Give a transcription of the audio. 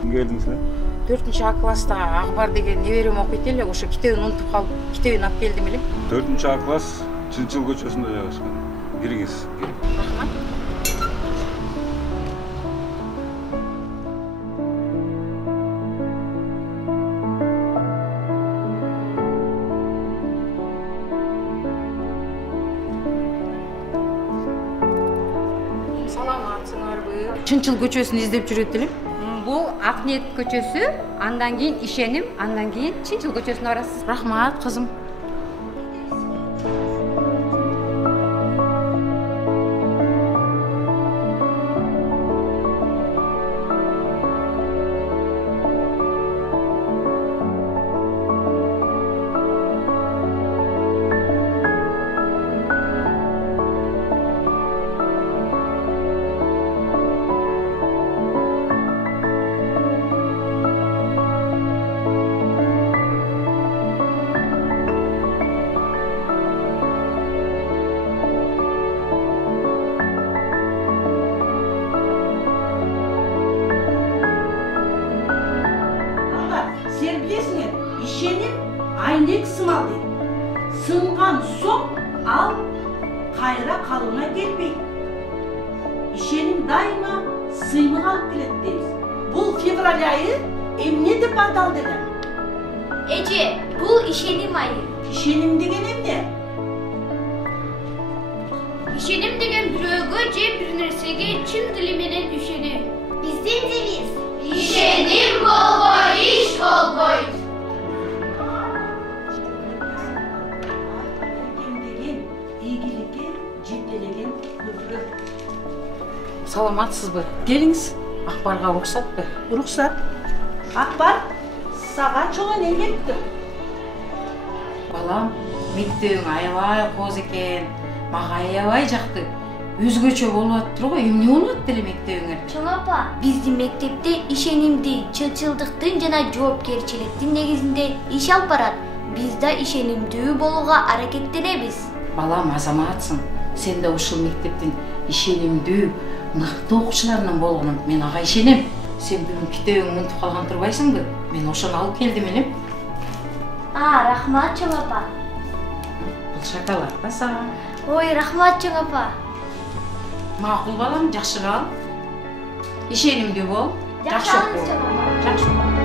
Ким келдиңиз эле? 4-А класста Акбар деген неберем окуйт эле, ошо китебин унутуп калып, китебин алып келдим элем. 4-А класс Чынчыл көчөсүндө жайгашкан. Кириңиз. Рахмат. Саламатсыңарбы? Чынчыл көчөсүн издеп жүрөт элем. Бул Акниет көчөсү, андан кийин Ишеним, андан кийин Чынчыл көчөсүнө барасыз. Рахмат, кызым. Ишеним айнек сымал дейт. Сынған соң ал кайра калыбына келбейт. Ишеним дайыма сыймык алып келет дейбиз. Бул февраль айы эмне деп аталды эле? Эже, бул ишеним айы. Ишеним деген эмне? Ишеним деген бирөөгө же бир нерсеге чын дили менен ишенүү. Биздин девиз ишеним болбой, иш болбойт. Саламатсызбы? Келиңиз. Акбарга уруксатпы? Уруксат. Акбар, сага чоң эне кеттим. Балам, мектебиң аябай кооз экен. Мага аябай жакты. Өзгөчө болуп атыптыр го, эмне болуп атты эле мектебиңер? Чоң апа, биздин мектепте ишенимди, чынчылдыктын жана жоопкерчиликтин негизинде иш алып барат. Биз да ишенимдүү болууга аракеттенебиз. Балам, азаматсың. Сен де ушул мектептин ишенимдүү, мыкты окуучуларынан болгонун мен ага ишенем. Сен бүгүн китебиңди унутуп калган турбайсыңбы? Мен ошону алып келдим элем. Рахмат чоң апа. Бул шоколад да сага. Ой, рахмат чоң апа. Макул балам, жакшы кал. Ишенимдүү бол. Жакшы алыңыз чоң апа. Жакшы.